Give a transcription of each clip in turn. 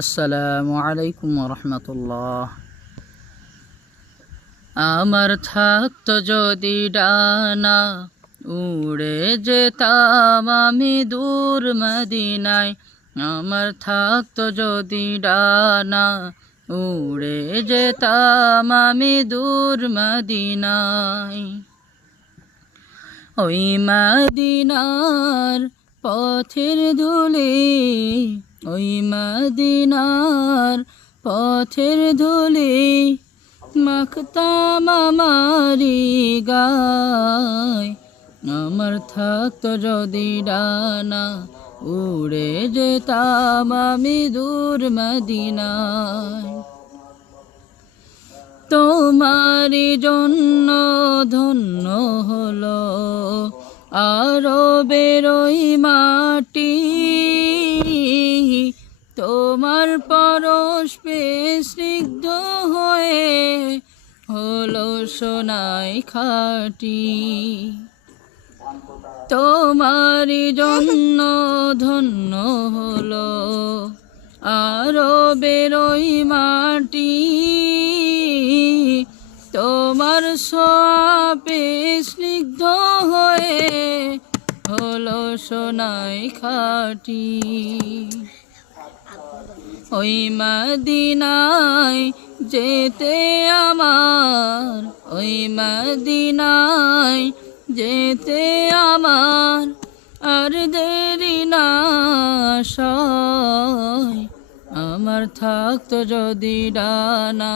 আসসালামু আলাইকুম রহমতুল্লাহ। আমার থাকতো যদি ডানা, উড়ে যেতাম আমি দূর মদিনায়। আমার থাকতো যদি ডানা, উড়ে যেতাম আমি দূর মদিনায়। ওই মদিনার পথের ধুলি, ওই মদিনার পথের ধুলি মাখতাম আমারি গায়। আমার থাকতো যদি ডানা, উড়ে যেতাম আমি দূর মদিনায়। তোমারি জন্য ধন্য হলো আরবের ওই মাটি, তোমার পরশ পেয়ে স্নিগ্ধ হয়ে হলো সোনাই খাঁটি। তোমারি জন্য ধন্য হলো আরবের ওই মাটি, তোমার সোয়াবে স্নিগ্ধ হয়ে হলো সোনাই খাঁটি। ওই মদিনায় যেতে আমার, ওই মদিনায় যেতে আমার আর দেরি না সয়। আমার থাকতো যদি ডানা,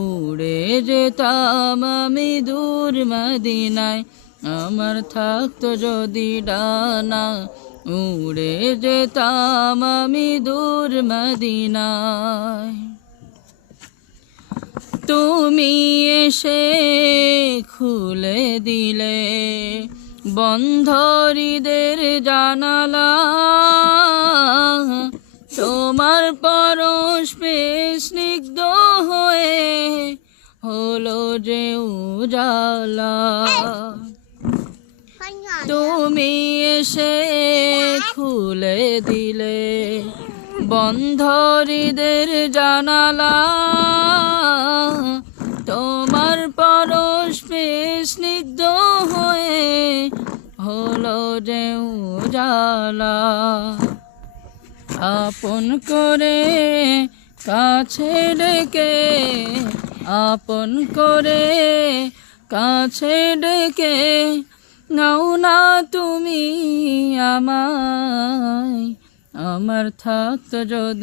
উড়ে যেতাম আমি দূর মদিনায়। আমার থাকতো যদি ডানা, উড়ে যেতাম আমি দূর মদিনায়। তুমি এসে খুলে দিলে বন্ধ হৃদের জানালা, তোমার পরশ পেয়ে স্নিগ্ধ হয়ে হলো যে উজালা। তুমি এসে খুলে দিলে বন্ধ হৃদের জানালা, তোমার পরশ পেয়ে স্নিগ্ধ হয়ে হলো যে উজালা। আপন করে কাছে ডেকে, আপন করে কাছে ডেকে নাও না তুমি আমায়। আমার থাকতো যদি